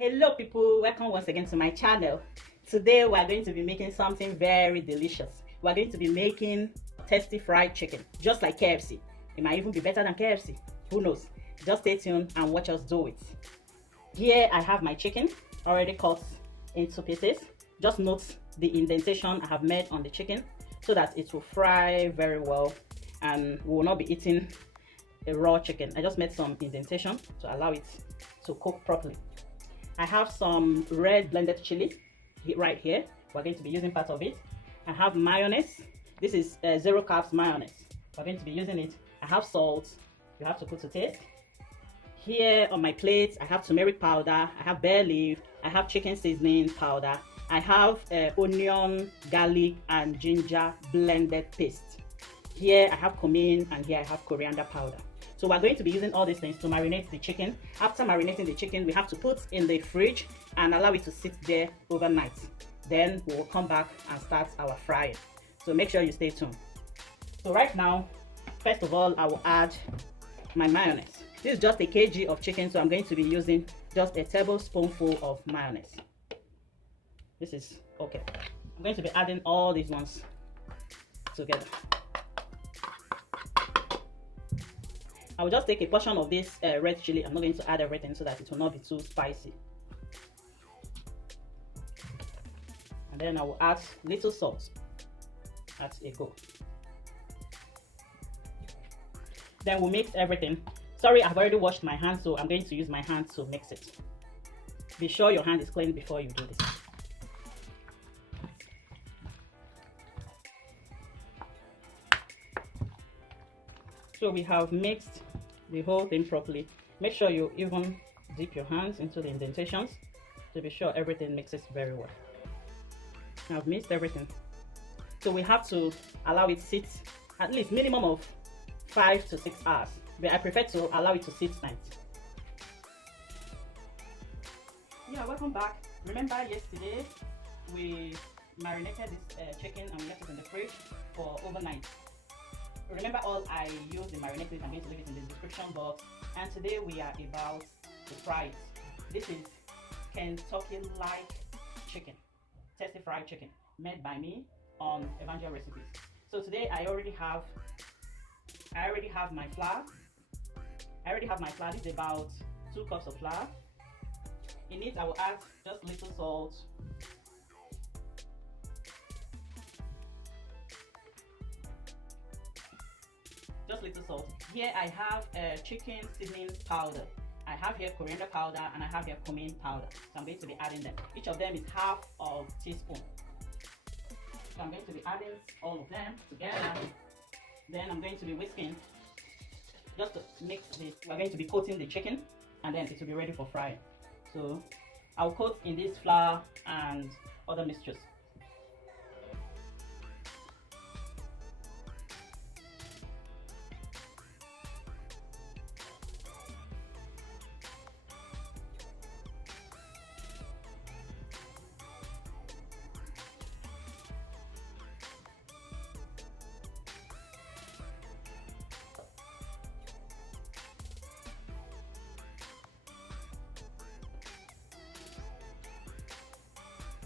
Hello people, welcome once again to my channel. Today we are going to be making something very delicious. We are going to be making tasty fried chicken, just like KFC. It might even be better than KFC, who knows. Just stay tuned and watch us do it. Here I have my chicken already cut into pieces. Just note the indentation I have made on the chicken so that it will fry very well and we will not be eating a raw chicken. I just made some indentation to allow it to cook properly. I have some red blended chili right here. We're going to be using part of it. I have mayonnaise. This is zero carbs mayonnaise. We're going to be using it. I have salt. You have to put to taste. Here on my plate, I have turmeric powder. I have bay leaf. I have chicken seasoning powder. I have onion, garlic, and ginger blended paste. Here I have cumin, and here I have coriander powder. So we're going to be using all these things to marinate the chicken. After marinating the chicken, we have to put in the fridge and allow it to sit there overnight. Then we will come back and start our frying. So make sure you stay tuned. So right now, first of all, I will add my mayonnaise. This is just a kg of chicken, so I'm going to be using just a tablespoonful of mayonnaise. This is okay. I'm going to be adding all these ones together. I will just take a portion of this red chili. I'm not going to add everything so that it will not be too spicy. And then I will add little salt at a go. Then we'll mix everything. Sorry, I've already washed my hands, so I'm going to use my hand to mix it. Be sure your hand is clean before you do this. So we have mixed the whole thing properly. Make sure you even dip your hands into the indentations to be sure everything mixes very well. I've mixed everything. So we have to allow it sit at least minimum of 5 to 6 hours. But I prefer to allow it to sit night. Yeah, welcome back. Remember yesterday we marinated this chicken and we left it in the fridge for overnight. Remember all I used in marinating, I'm going to leave it in the description box. And today we are about to fry it. This is Kentucky-like chicken, tasty fried chicken, made by me on Evangel recipes. So today I already have my flour. This is about 2 cups of flour. In it I will add just little salt. Just little salt. Here I have chicken seasoning powder. I have here coriander powder and I have here cumin powder. So I'm going to be adding them. Each of them is half of a teaspoon. So I'm going to be adding all of them together. Then I'm going to be whisking just to mix this. We're going to be coating the chicken and then it will be ready for frying. So I'll coat in this flour and other mixtures.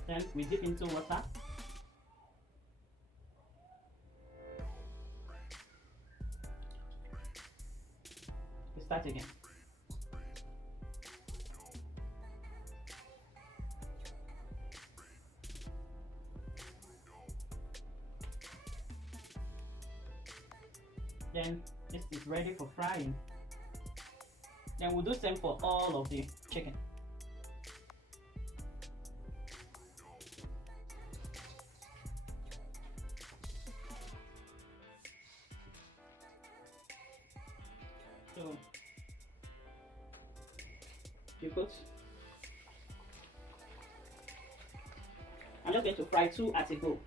Then we dip into water. We start again. Then this is ready for frying. Then we'll do same for all of the chicken. So you put, I'm just going to fry 2 at a go.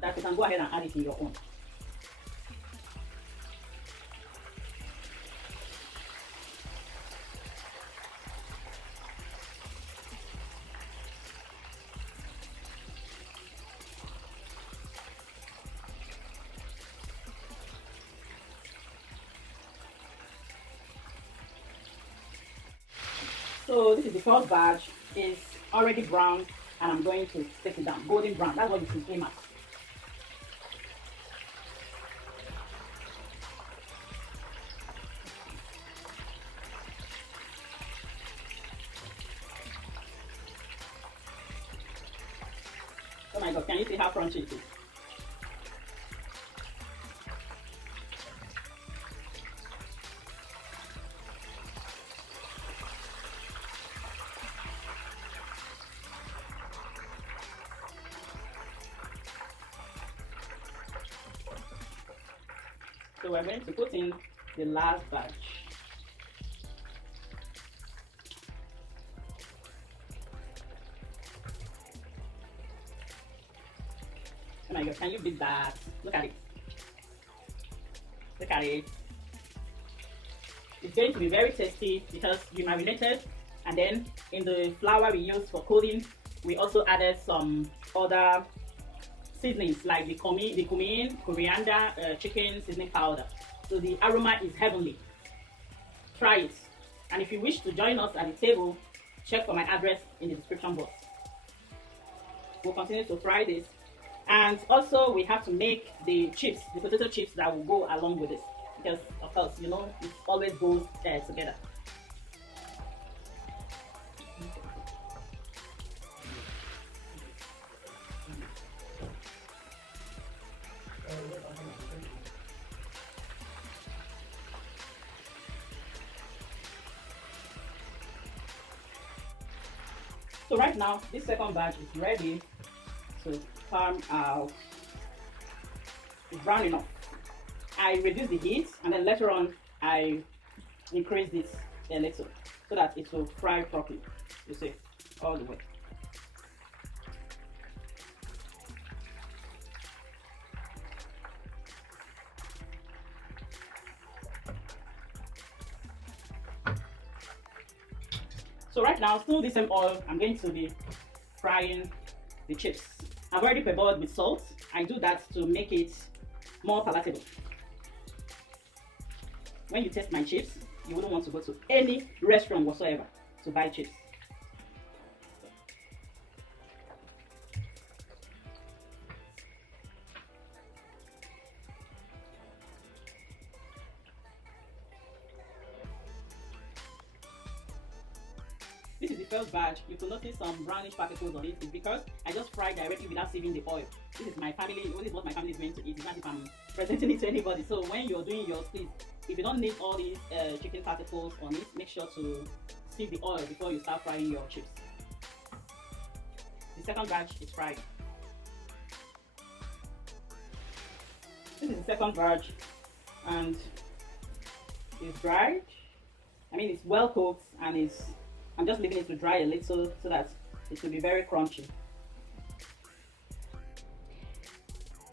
that you can go ahead and add it in your own. So this is the first batch. It's already brown, and I'm going to take it down. Golden brown, that's what you should aim at. Oh my God, can you see how crunchy it is? So we're going to put in the last batch. Oh my God, can you beat that? Look at it. Look at it. It's going to be very tasty because we marinated, and then in the flour we used for coating, we also added some other seasonings like the cumin, coriander, chicken seasoning powder. So the aroma is heavenly. Try it. And if you wish to join us at the table, check for my address in the description box. We'll continue to fry this. And also we have to make the chips, the potato chips that will go along with this. Because of course, you know, it always goes together. So right now, this second batch is ready to come out. It's brown enough. I reduce the heat, and then later on I increase this a little so that it will fry properly. You see, all the way. So right now, still the same oil, I'm going to be frying the chips. I've already peppered with salt. I do that to make it more palatable. When you taste my chips, you wouldn't want to go to any restaurant whatsoever to buy chips. This is the first batch. You can notice some brownish particles on it. It's because I just fried directly without sieving the oil. This is my family. This is what my family is going to eat. It's not if I'm presenting it to anybody. So when you're doing yours, please, if you don't need all these chicken particles on it, make sure to sieve the oil before you start frying your chips. The second batch is fried. This is the second batch, and it's dried. I mean, it's well cooked, and I'm just leaving it to dry a little so that it will be very crunchy.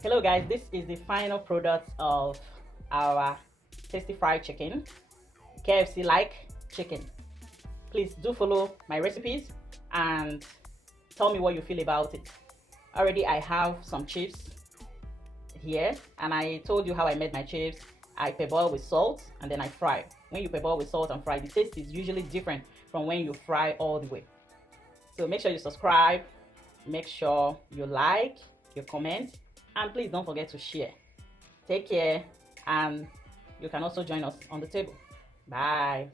Hello guys, this is the final product of our tasty fried chicken, KFC-like chicken. Please do follow my recipes and tell me what you feel about it. Already I have some chips here, and I told you how I made my chips. I parboil with salt and then I fry. When you parboil with salt and fry, the taste is usually different from when you fry all the way. So make sure you subscribe, make sure you like, you comment, and please don't forget to share. Take care, and you can also join us on the table. Bye.